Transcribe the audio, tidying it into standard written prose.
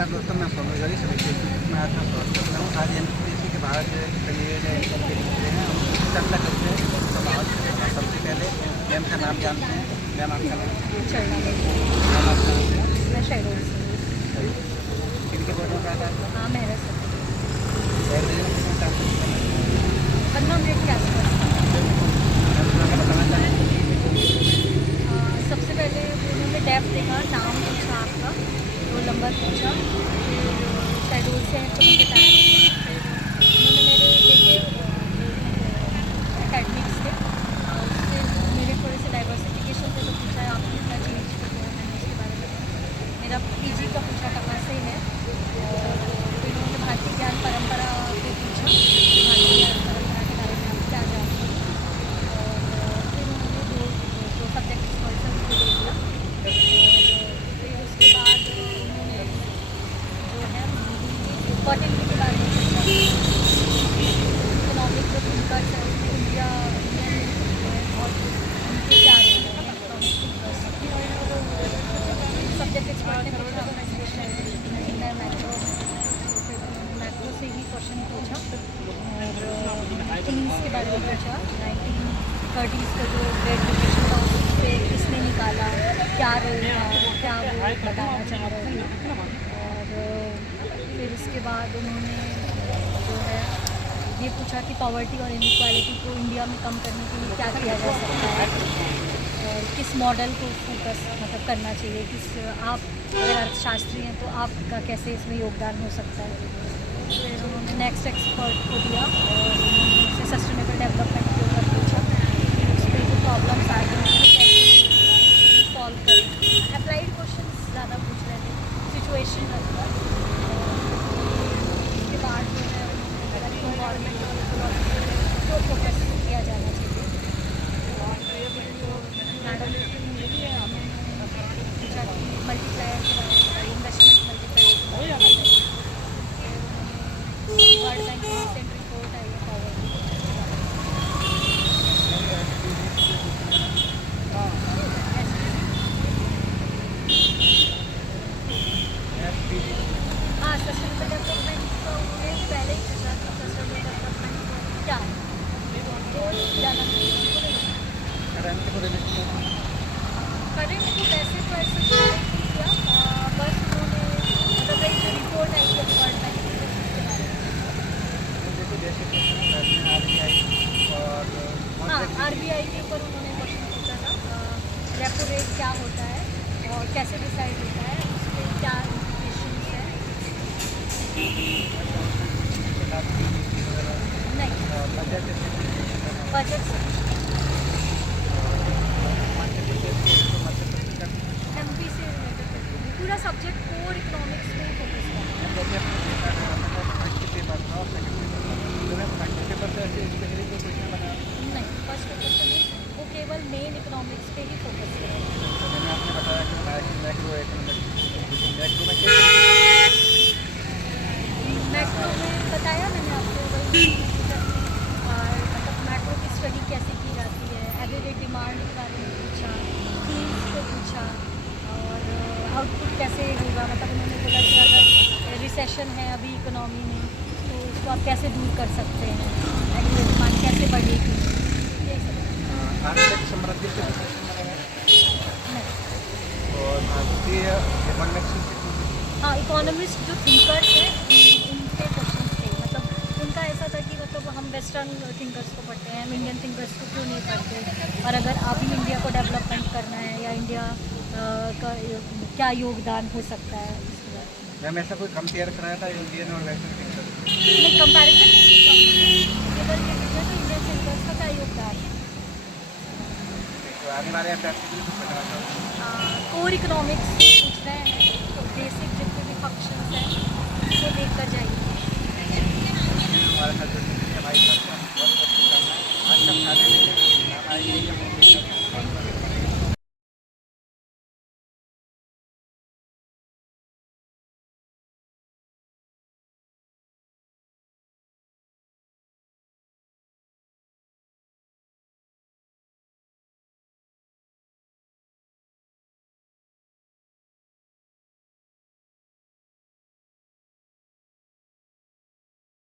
नमस्कार दोस्तों, मैं सोनू जोरी सभी में आपका स्वागत करता हूँ। आज एनटीपीसी के बाहर जो चलिए हैं हम चर्चा करते हैं उसका माहौल। सबसे पहले मैम का नाम जानते हैं। मैम आपका नाम? मैम आपका नाम है? मैं शहडोल से। किनके बोर्ड में आता है? हाँ, मेहरा सर कितना टाइम 15 मिनट के आसपास। बताना चाहें? सबसे पहले उन्होंने डैप देखा, नाम पूछा आपका, रोल नंबर पूछा, फिर शहडोल से हैं तो उनके टाइम, फिर उन्होंने मेरे देखे एकेडमिक्स थे, उससे मेरे थोड़े से डाइवर्सिफिकेशन थे तो पूछा है आपने क्या चेंज किया है, मैंने उसके बारे में मेरा पीजी का पूछा कहाँ से है, और फिर उन्होंने भारतीय ज्ञान परंपरा को पूछा कि भारतीय ज्ञान परंपरा के बारे में आप क्या जानते हैं, और फिर उन्होंने जो सब्जेक्ट एक्सपर्ट है उसको दे दिया, और फिर उसके बाद उन्होंने जो है फर्टिलिटी के बारे में पूछा, इकोनॉमिक जो थिंकर्स है उसमें इंडिया और उनके क्या रोल है इकोनॉमिक थिंकर्स। सब्जेक्ट एक्सपर्ट ने पूछा मैं मैक्रो, फिर मैक्रो से ही क्वेश्चन पूछा, और टीन्स के बारे में पूछा, 1930s का जो ग्रेट डिप्रेशन था उससे किसने निकाला, क्या रोल था, क्या वो बताना चाह रहे थे, और फिर उसके बाद उन्होंने जो है ये पूछा कि पॉवर्टी और इनइक्वालिटी को इंडिया में कम करने के लिए क्या किया जा सकता है, और किस मॉडल को फोकस मतलब करना चाहिए, किस आप अगर अर्थशास्त्री हैं तो आपका कैसे इसमें योगदान हो सकता है। फिर उन्होंने नेक्स्ट एक्सपर्ट को दिया और उन्होंने सस्टेनेबल डेवलपमेंट के ऊपर पूछा, उस पर जो प्रॉब्लम्स आ रही हैं उसको कैसे सॉल्व करें। अप्लाइड क्वेश्चन ज़्यादा पूछ रहे थे, सिचुएशन रखकर। उसके बाद जो है गवर्नमेंट और इकोनॉमी को फोकस किया जाना चाहिए। मैडम पूछा कि मल्टीप्लायर के बारे में, इन्वेस्टमेंट मल्टीप्लायर के बारे में, वर्ल्ड बैंक की रिसेंट रिपोर्ट आई है पॉवर्टी। हाँ, सस्टेनेबल डेवलपमेंट तो उन्होंने पहले ही पूछा कि सस्टेनेबल डेवलपमेंट क्या है, तो ज़्यादा करेंट को वैसे तो ऐसा कुछ नहीं किया, बस उन्होंने मतलब एक जो रिपोर्ट आई है वर्ल्ड बैंक की उसके बारे में। हाँ, RBI के ऊपर उन्होंने क्वेश्चन पूछा था, रेपो रेट क्या होता है और कैसे डिसाइड होता है, उसके क्या इम्प्लिकेशंस है। नहीं, बजट MP से रिलेटेड पूरा सब्जेक्ट कोर इकोनॉमिक्स में फोकस करना है। नहीं, फर्स्ट पेपर से नहीं, वो केवल मेन इकोनॉमिक्स पे ही फोकस करें। मैक्रो में बताया मैंने आपको, वही और मतलब मैक्रो की स्टडी कैसे की जाती है, एग्रीगेट डिमांड के बारे में पूछा, थीम्स को पूछा, और आउटपुट कैसे होगा, मतलब उन्होंने बोला कि अगर रिसेशन है अभी इकोनॉमी में तो उसको आप कैसे दूर कर सकते हैं, एग्रीगेट डिमांड कैसे बढ़ेगी, यही सब। आर्थिक समृद्धि से नहीं, और भारतीय हाँ, इकोनॉमिस्ट जो थिंकर्स हैं उनके क्वेश्चन थे, मतलब उनका ऐसा था कि मतलब हम वेस्टर्न थिंकर्स को पढ़ते हैं, हम इंडियन थिंकर्स को क्यों नहीं पढ़ते, और अगर अभी इंडिया को डेवलपमेंट करना है या इंडिया का क्या योगदान हो सकता है इसके बारे में। मैम ऐसा कोई कंपेयर कराया था इंडियन और वेस्टर्न थिंकर? नहीं, कंपैरिजन नहीं किया उन्होंने, केवल ये पूछा कि इंडियन थिंकर्स का क्या योगदान है। तो आने वाले अभ्यास के लिए कुछ बताना चाहूँगा। कोर इकोनॉमिक्स पूछ रहे हैं तो बेसिक